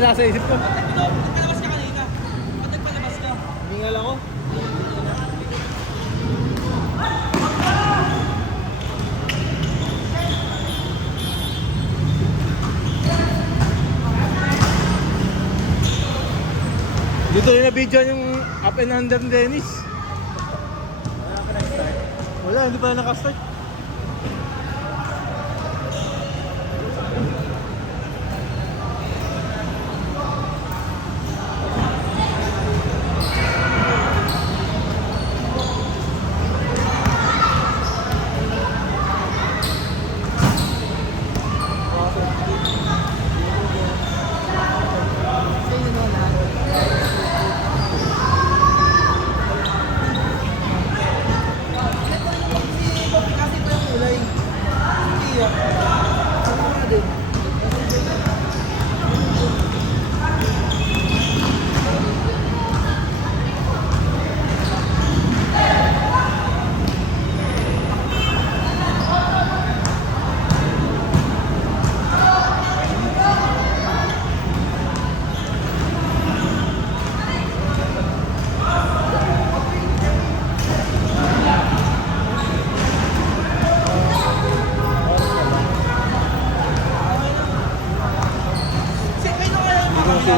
wala sa isip ko. Nagpalabas ka kanina. Ba't nagpalabas ka? Hingal ako. Dito rin na video yung up and under ni Dennis. Wala ka nag-start. Wala, hindi pa na nakastart.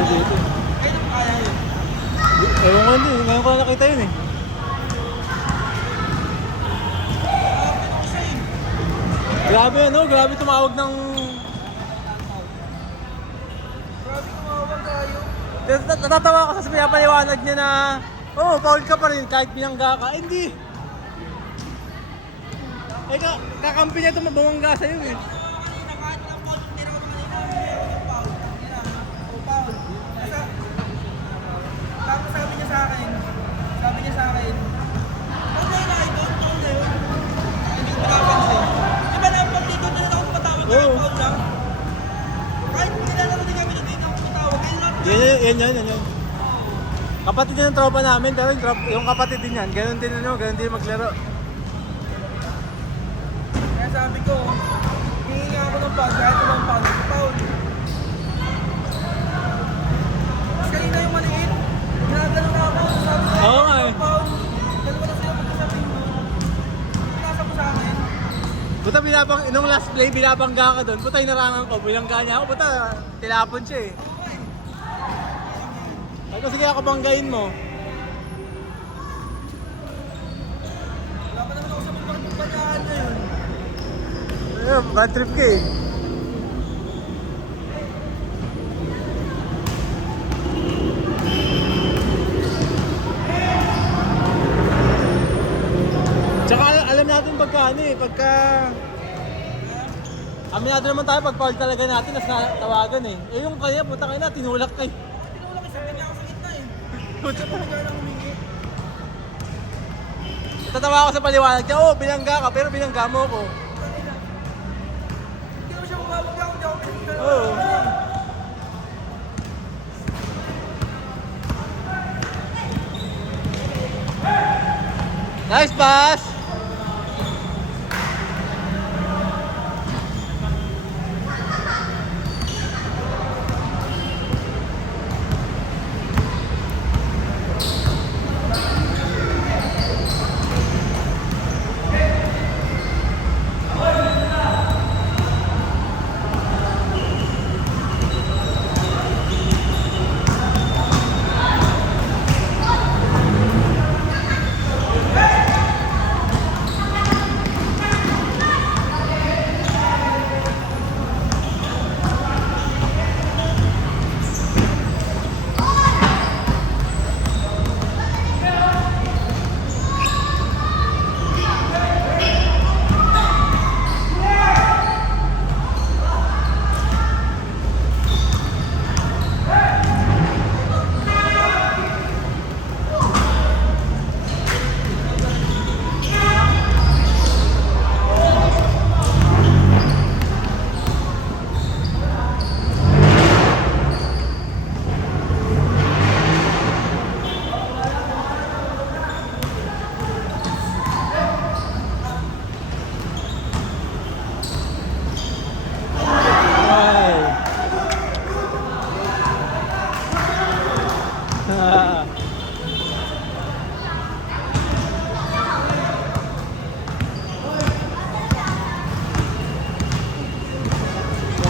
Dito. Kaya nang kaya yun. Ewan ko hindi, ngayon ko na nakita yun eh. Grabe ano, grabe tumawag ng... Grabe kumawag tayo. Natatawa ka sa pinapaliwanag niya na oh, foul ka pa rin kahit binangga ka. Hindi! Eh, kakampi niya ito mabangga sa'yo eh. Kanina kahit walang foul, tinawag ko kanina. Meron yung foul. Kanina. O foul. Tapos sabi niya sa akin, "Foul na yun, idol. Foul na yun." Hindi ko pinapansin. Di ba naman dito na ako tumatawag na Oo. foul lang? Kahit nilalaro din kami na dito ako tumatawag. Yan. Kapatid din ng tropa namin, pero yung kapatid din yan, ganun din maglaro. Kaya sabi ko, hingi nga ako ng foul kahit walang foul. Foul. Tapos kanina yung maliit, ginagano na ako. Sabi ko, Oo nga eh. foul. Dalawa na sila magkasabihin mo. Pinasa mo sa akin. Buta nung last play, binabangga ka doon. Buta inarangan ko, bilangga niya ako. Buta, tilapon siya eh. Ay, sige ako banggain mo. Wala pa naman ako sa pagpapanyaan na yun. Bad trip ka eh. Tsaka alam natin pagka aminado naman tayo pag foul talaga natin, nas tawagan eh. Eh yung kaya, puta kayo na, tinulak kayo. Tinulak isa, ganyan ako sa gitna eh. Bigla lang humingi. Tatawa ako sa paliwanag niya, oh, binangga ka, pero binangga mo ko. Hindi naman siya kumawag ako, hindi ako pinagkala. Oo. Nice pass!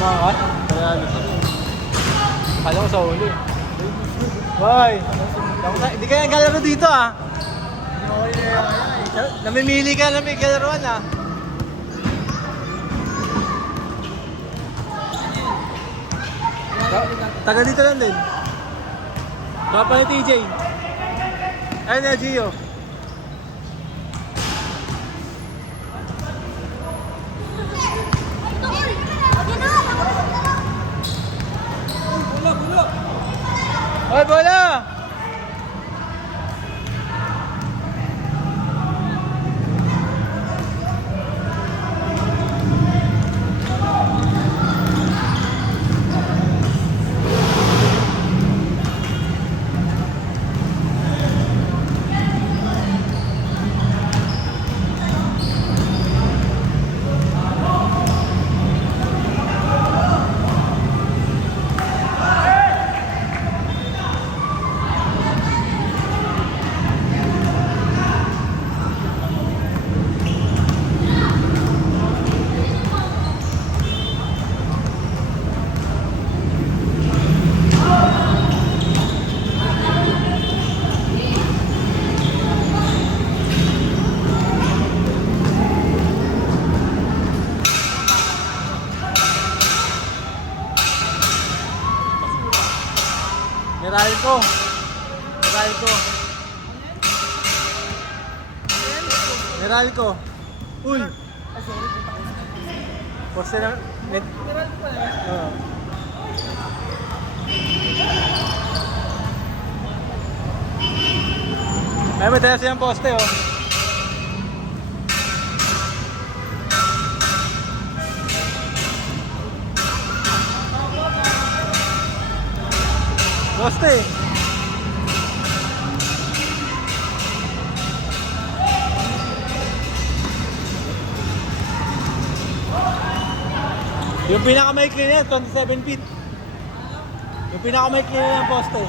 Tumangat? Kaya kala ko sa uli. Boy! Hindi ka naglalaro dito ah. Namimili ka na may kalaruan ah. Taga dito lang din. Papa ni TJ. Ayun na Gio. Hoy, bola! Meralco. Meralco. Meralco. Uy. Poste na. Meralco pa yan. Oo. Ay, may tayo siyang poste oh. Poste. Yung pinakamaikli niya, 27 feet. Yung pinakamaikli niya ng poste.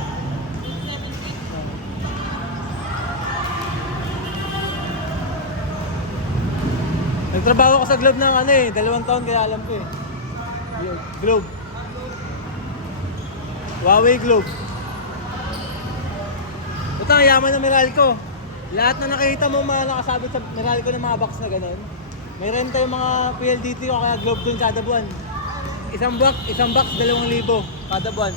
Nagtrabaho ko sa Globe ng ano eh, 2 taon kaya alam ko eh. Globe. Huawei Globe. Ito ang yaman ng Meralco. Lahat na nakikita mo mga nakasabit sa Meralco ng mga box na gano'n. May renta yung mga PLDT o kaya Globe dun kada buwan. Isang box 2,000 kada buwan.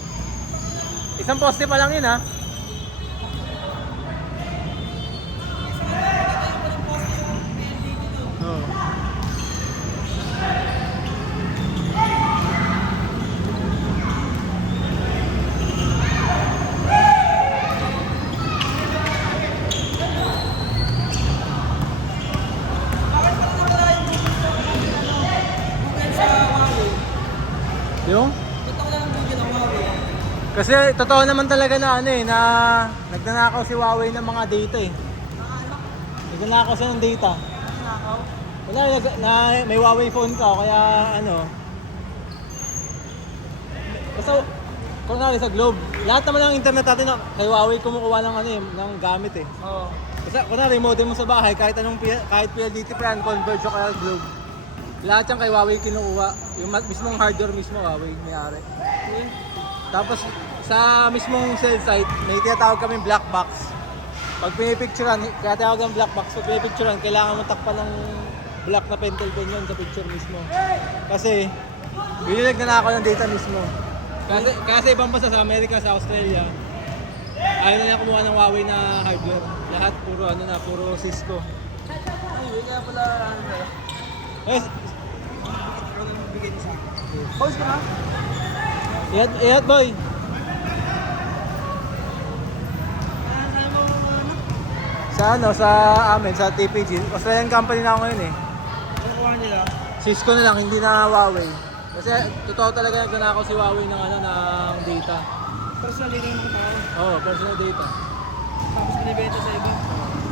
Isang poste pa lang yun ha. Oh. Yung? Totoo lang ang Google ang Huawei. Kasi totoo naman talaga na ano eh, na nagnanakaw si Huawei ng mga data eh. Nagnanakaw siya ng data. Nakaw. Wala, may Huawei phone ka kaya ano. Basta, kung nari sa Globe, lahat naman ng internet natin kay Huawei kumukuha ng ano eh, ng gamit eh. Oo. Kasi kung nari, modem mo sa bahay, kahit PLDT plan, Converge o kaya Globe. Lahat yan kay Huawei kinukuha. Yung mismong hardware mismo Huawei may-ari. Tapos sa mismong cell site, may tinatawag kami black box. Pag pinipicturean, kaya tawag ang black box, pag pinipicturean, kailangan mo takpan ng black na pentel pen yun sa picture mismo. Kasi, binilag na ako ng data mismo. Kasi ibang bansa sa Amerika, sa Australia, ayaw na nila kumuha ng Huawei na hardware. Lahat puro ano na, puro Cisco. Ay, kaya pala ano ba? Yes, Ikaw na magbigay niya sa akin. Pause ka na? ihat boy. Sa ano, sa amin, sa TPG. Australian company na ako ngayon eh. Ano kuha nila? Cisco na lang, hindi na Huawei. Kasi totoo talaga nagnanakaw si Huawei ng ano, ng data. Personally rin mo tao. Oo, personal data. Tapos binibenta sa iba.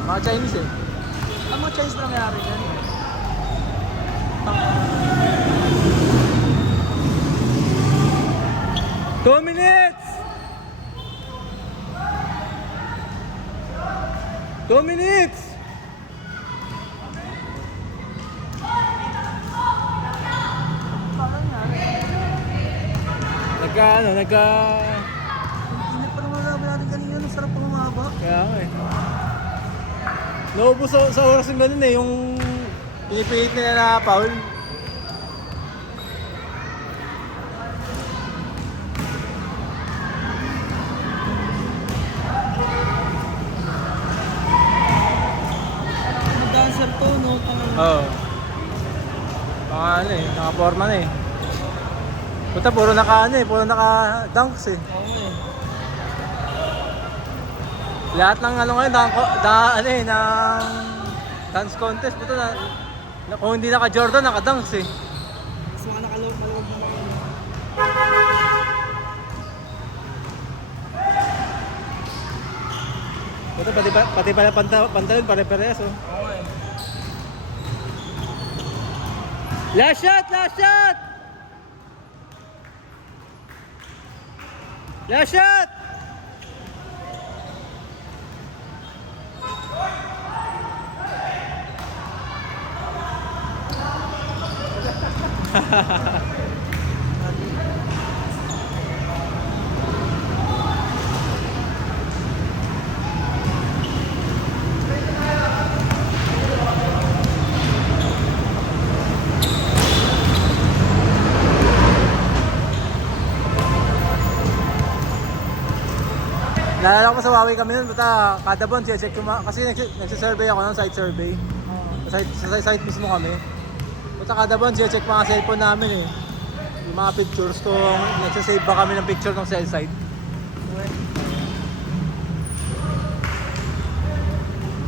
Mga Chinese eh. Ang mga Chinese na mayari yan. 2 minutes! 2 minutes! Parang yan. nagka... Init pa naman namin natin kanina. Ang sarap pang umaba. Kaya nga eh. Naubos sa oras ng ganun eh, yung pinipilit nila na foul. Mag-dancer to, no? Oo. Ano eh, naka-forma na eh. Puta, puro naka-dunks eh. Oo nga eh. Lahat ng ano ngayon, ng dance contest, puta kung hindi naka-Jordan, naka-dunks eh. Mas mga nakalawag na mga ano. Puta, pati pala pantalon, pare-parehas oh. Oo nga eh. Last shot! Last shot! Last shot! Naalala ko sa Huawei kami nun, buta kada buwan check ko kasi nagsisurvey ako ng site survey. Sa site mismo kami. Buta kada buwan check mga cellphone namin eh. Yung mga pictures kung nagsasave ba kami ng picture ng cell site.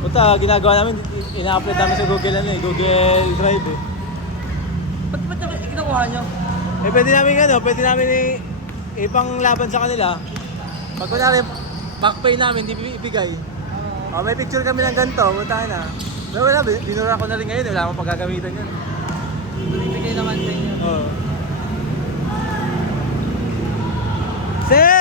Buta ginagawa namin, ina-upload namin sa Google Google Drive eh. Ba't ginakuha nyo? Eh pwede namin ipang laban sa kanila. Pag kunwari, backpay namin, hindi ibigay. May picture kami ng ganito, punta na. Pero wala, binura ko na rin ngayon, wala akong paggagamitan yun. Bibigay naman sa inyo. Oo. Set!